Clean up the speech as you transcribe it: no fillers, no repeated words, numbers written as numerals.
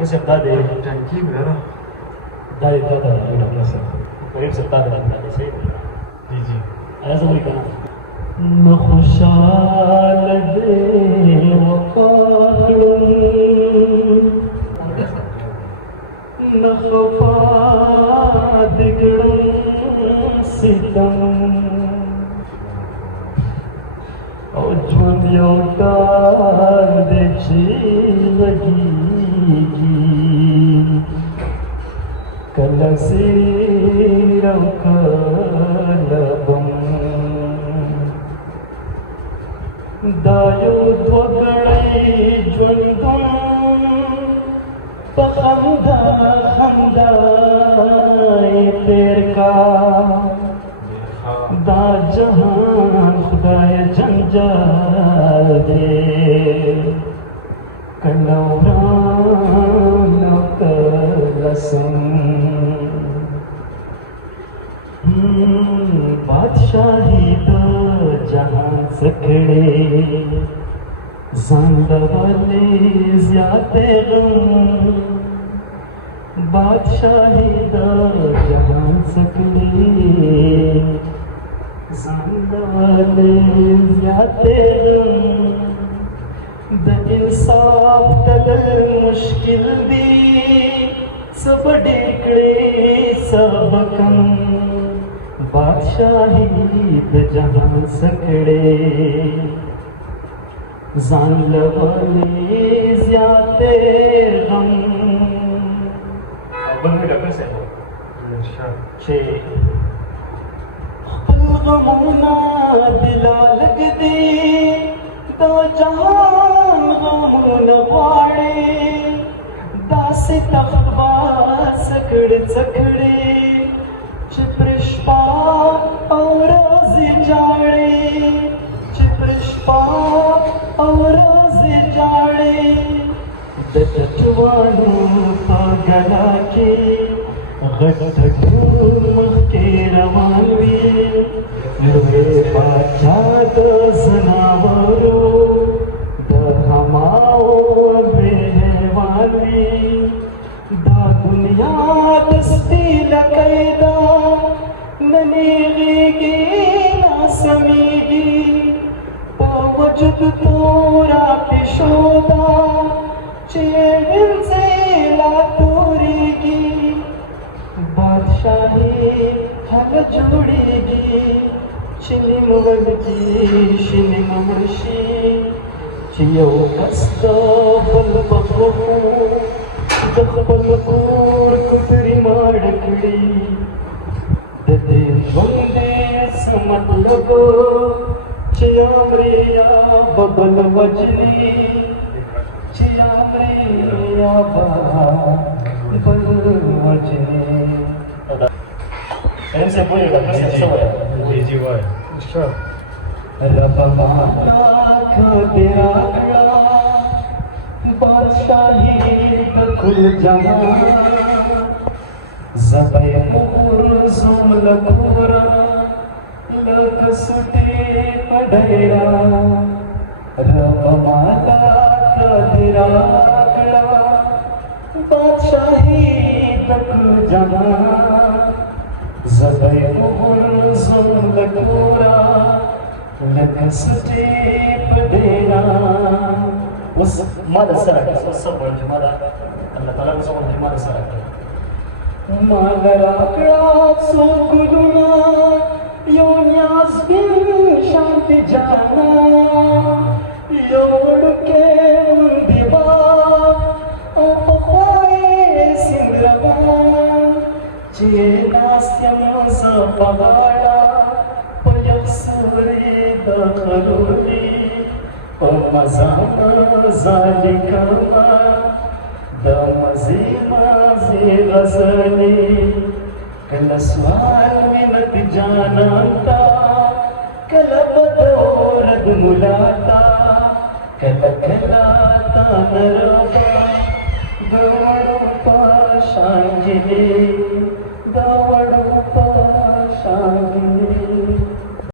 doctor साहब दादे टंकी मेरा दादे दादा डॉक्टर साहब करीब से दादे से जी जी ऐसा कोई कहा न खुशाल दे वफाखड़ू न खफा दिगड़म सितम और झुंडियों का देखी लगीगी कलसीरव कलबम दायो द्वगड़ई ज्वंदुम पखंदा खंदाए तेर का दा जहान खुदाए जंजाल दे कलौरान कलसम बादशाही दा जहां सकड़े ज़ांदा वाले ज़्यादे गम बादशाही दा जहां सकड़े ज़ांदा वाले ज़्यादे गम द इंसाफ तगल मुश्किल दी सब डेकड़े सब कम बादशाही द जहां सकड़े जान लवाले ज़्यादे गम बंदे डॉक्टर साहब अच्छा छे खपल गमोना दिला लग दे दो जहान गमोन वाड़े दास तख्तबा सकड़ सकड़े चिपृष्पा और जाड़े चिपृष्पा और जाड़े दटवानु पगला के गटूम के रवानवी लोहे पाचा दसनावरो द हमाओ बेहवानवी दा दुनिया दस्ती लकैदा ननीगी ना समीगी वजद तोरा पिशोदा चेहन से ला तोरेगी बादशाही हल जोड़ेगी चिनी मुगल की शिनी ममर्शी चियो कस्ता बल बखो दखबल कोर कुतरी माड़कड़ी ददे बंदे समत लगो चिया बबल वजनी चिया बबल वजनी ऐसे बोलेगा कैसे सब है जी जी भाई अच्छा रब माता का तेरा बादशाही खुल जहां ज़बे जुम लकोरा लकसते पढ़ेरा रब माता का तेरा बादशाही तक जहां ज़बे जुम लकोरा लकसते पढ़ेरा उस ماذا سرق الصبر ماذا الله تعالى مصور ماذا سرق ماذا راكرات سوكلنا يونياس بن شانت جانا يوڑکے اندبا اپخوائے سنگلوان چینا سیم زباڑا پیفسوری دخلولی ومزانا ذالکما دمزی مازی غزلی کل سوال منت جاناتا کل بدورد ملاتا کل کلاتا نربا دوڑو پا شانگلی دوڑو پا شانگلی